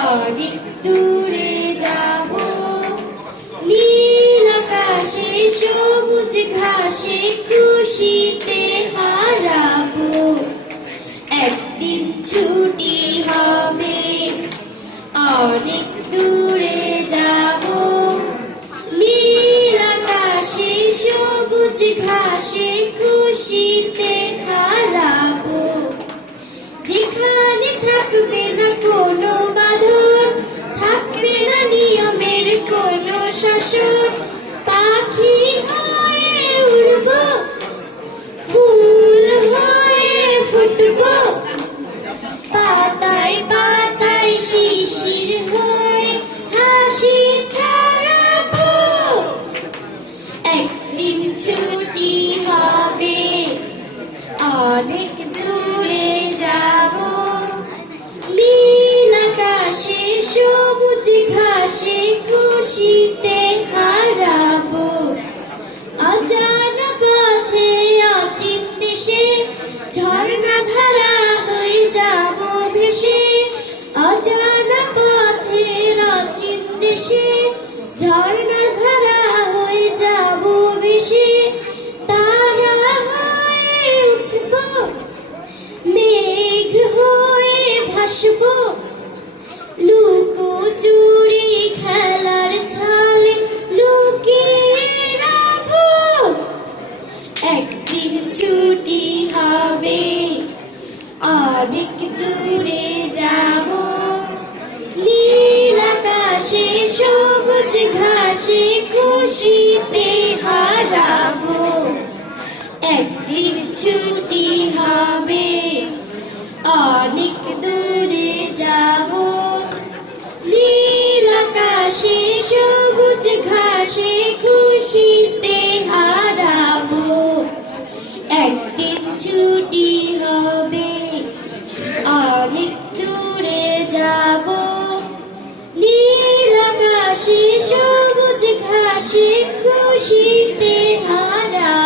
অনেক দূরে যাব, নীল আকাশে সবুজ ঘাসে খুশিতে হারাবো। একদিন ছুটি হবে, অনেক দূরে যাব, নীল আকাশে সবুজ ঘাসে খুশিতে হারাবো। যেখানে থাকবে না কোনো বাঁধন, থাকবে না নিয়মের কোনো শাসন, পাখি হয়ে উড়ব, ফুল হয়ে ফুটব, পাতায় পাতায় শিশির হয়ে হাসি ছড়াবো। একদিন ছুটি হবে, অনেক দূরে যাব, নীল আকাশে সবুজ ঘাসে খুশিতে হারাবো। অজানা পথে অচিন দেশে ঝর্ণা ধারা হয়ে যাব ভেসে। অজানা পথে অচিন দেশে ঝর্ণা ধারা হয়ে যাব ভেসে। তারা হয়ে উঠব, মেঘ হয়ে ভাসব, লুকোচুরি খেলার ছলে লুকিয়ে রব। একদিন ছুটি হবে, অনেক দূরে যাব, নীল আকাশে সবুজ ঘাসে খুশিতে হারাবো। একদিন ছুটি হবে, অনেক দূরে যাব, নীল আকাশে সবুজ ঘাসে খুশিতে হারাবো। একদিন ছুটি হবে, অনেক দূরে যাব, নীল আকাশে সবুজ ঘাসে খুশিতে হারাবো।